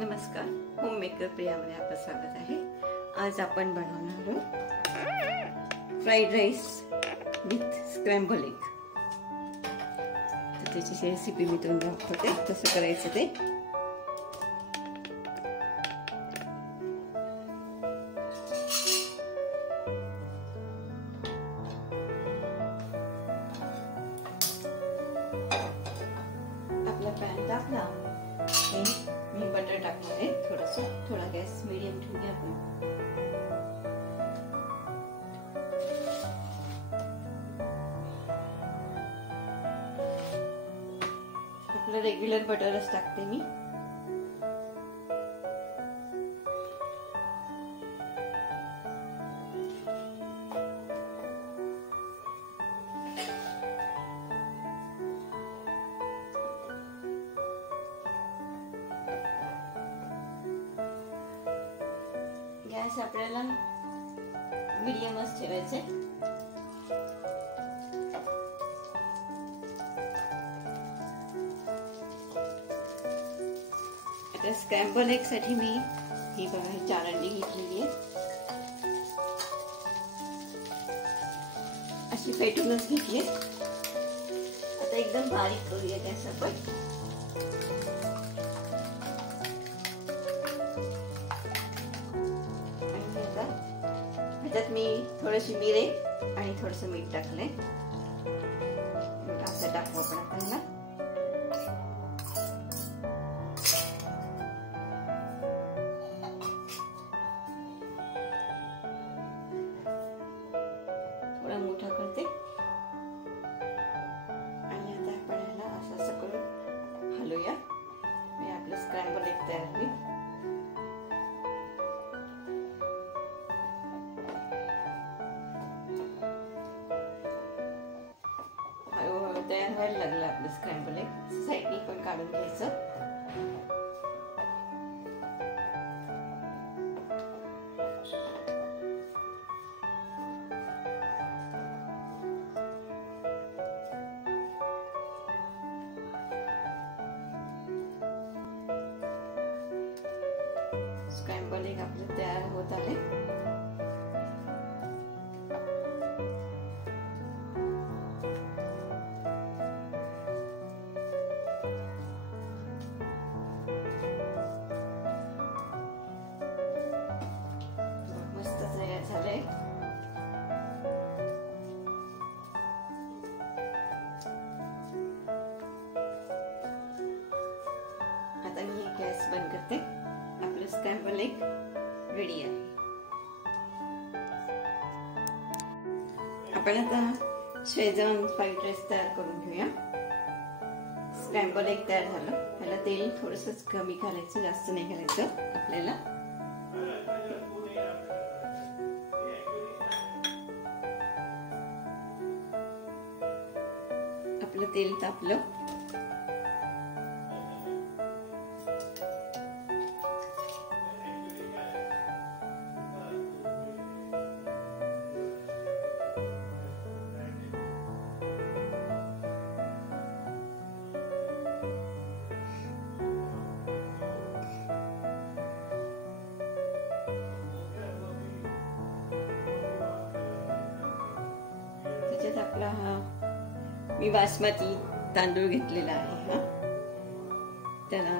नमस्कार, home maker प्रियामध्ये आपलं स्वागत आहे। आज आपण बनवणार आहोत फ्राईड राईस विथ स्क्रॅम्बल एग। तर त्याची रेसिपी मी तुम्हाला दाखवते कसं करायचं ते। आपला पॅन टाकला, मी बटर टाकणार आहे थोड़ा गॅस मीडियम ठेवूया आपण। आपलं रेग्युलर बटरच टाकते मी। गॅस आपल्याला मीडियमच ठेवायचे। आता स्क्रॅम्बल एग साठी मी ही बघा 4 अंडी घेतलेली आहे, अशी फेटूनच घेतली। आता एकदम बारीक करूया गॅस आपण। ह्याच्यात मी थोडीशी मिरे आणि थोडंसं मीठ टाकले। असं टाकू आपण आपल्याला। थोडा मोठा करते आणि आता आपण ह्याला असं करून हलवूया। मी आपलं स्क्रॅम्बल एग तयार होईल। तयार व्हायला लागलं आपलं स्क्रॅम्बल एग। साईडनी पण काढून घ्यायचं। स्क्रॅम्बल एग आपलं तयार होत आले। आता मी गॅस बंद करते। आपलं स्क्रॅम्बल एग रेडी आहे। आपण आता शेजवान फ्राईड राईस तयार करून घेऊया। स्क्रॅम्बल एग तयार झालं। ह्याला तेल थोडंसं कमी घालायचं, जास्त नाही घालायचं आपल्याला। आपलं तेल तापलं। त्याच्यात आपला मी बासमती तांदूळ घेतलेला आहे। त्याला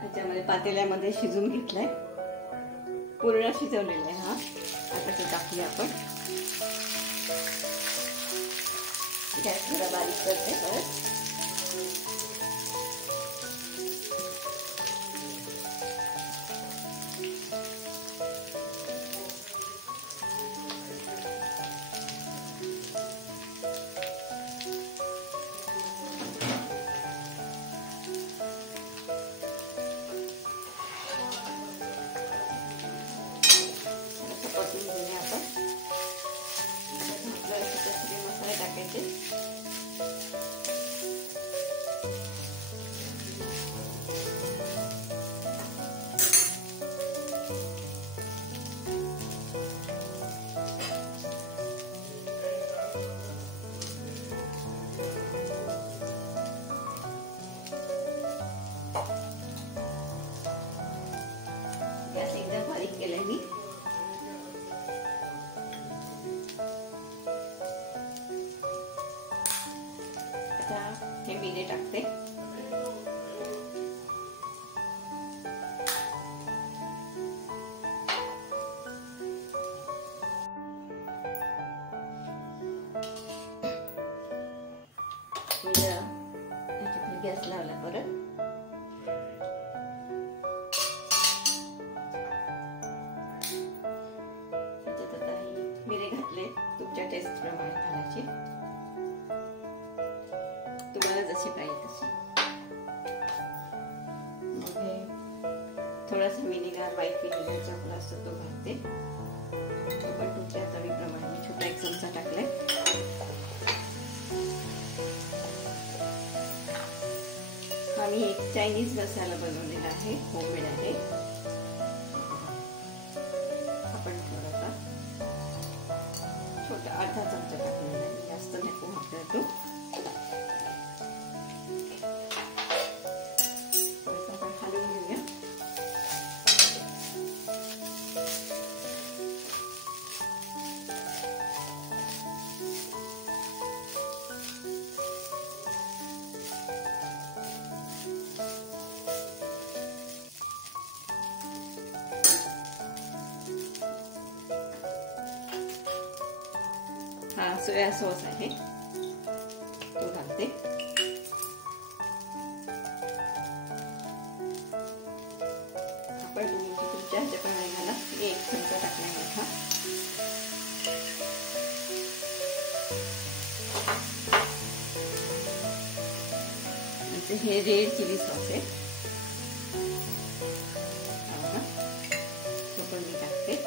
ह्याच्यामध्ये पातेल्यामध्ये शिजून घेतलाय, पूर्ण शिजवलेला आहे। आता ते टाकूया आपण। गॅस थोडा बारीक करते परत। परतून घेऊया आपण। मसाले टाकायचे। टाकते. गॅस लावला परत. त्याच्यात आता मिरे घातले. तुमच्या टेस्ट प्रमाणे घालायचे, तुम्हाला जशी पाहिजे तशी. मग हे थोडासा विनेगर, व्हाईट विनेगर चॉकलेट असतो तो घालते. तो पण तुमच्या चवीप्रमाणे. छोटा एक चमचा टाकलाय. आम्ही एक चायनीज मसाला बनवलेला आहे, होममेड आहे. आपण थोडासा छोटा अर्धा चमचा टाकलेला आहे, जास्त नको वापरतो तो. थोडंसं आपण हलवून घेऊया. हा सोया सॉस आहे, तो घालते. आपण तुमच्या ह्याच्याप्रमाणे घाला. मी एक चमचा टाकला मोठा. हे रेड चिली सॉस आहे, तो पण मी टाकते.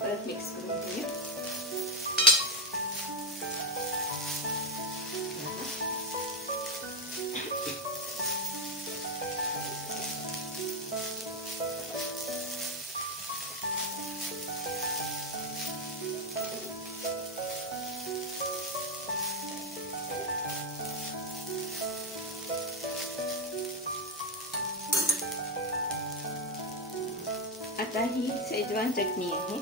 परत मिक्स करून घेऊया. आता ही शेजवान चटणी आहे,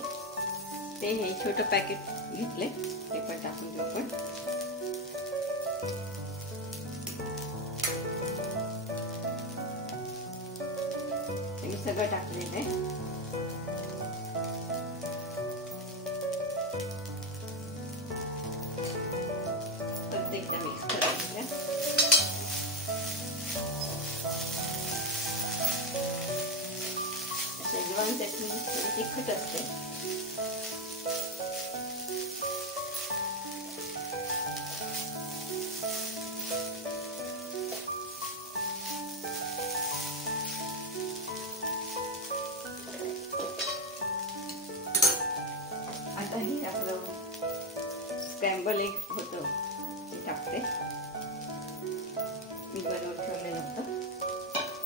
ते हे छोटं पॅकेट घेतले, ते पण टाकून घेऊ. आपण मी सगळं टाकलेलं आहे. परत एकदा मिक्स करायचं. शेजवान चटणी तिखट असते. आता हे आपलं स्क्रॅम्बल एग होतं ते टाकते. मी बनवून ठेवलेलं होतं,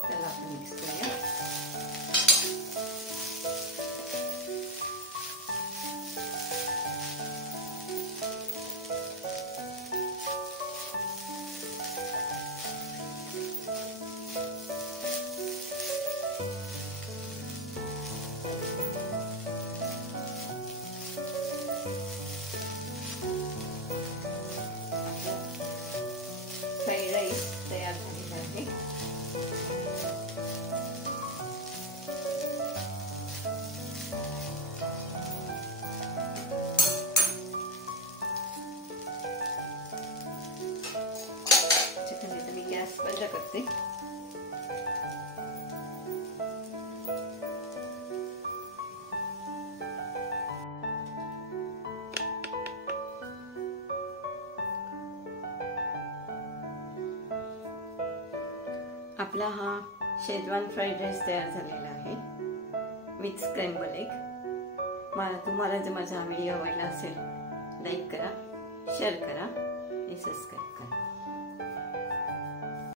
त्याला आपण मिक्स करूया. फ्राईड राईस तयार झालेला आहे. त्याच्यानंतर मी गॅस बंद करते. आपला हा शेजवान फ्राईड राईस तयार झालेला आहे विथ स्क्रॅम्बल एग. तुम्हाला जर माझा व्हिडिओ आवडला असेल, लाईक करा, शेअर करा आणि सबस्क्राईब करा.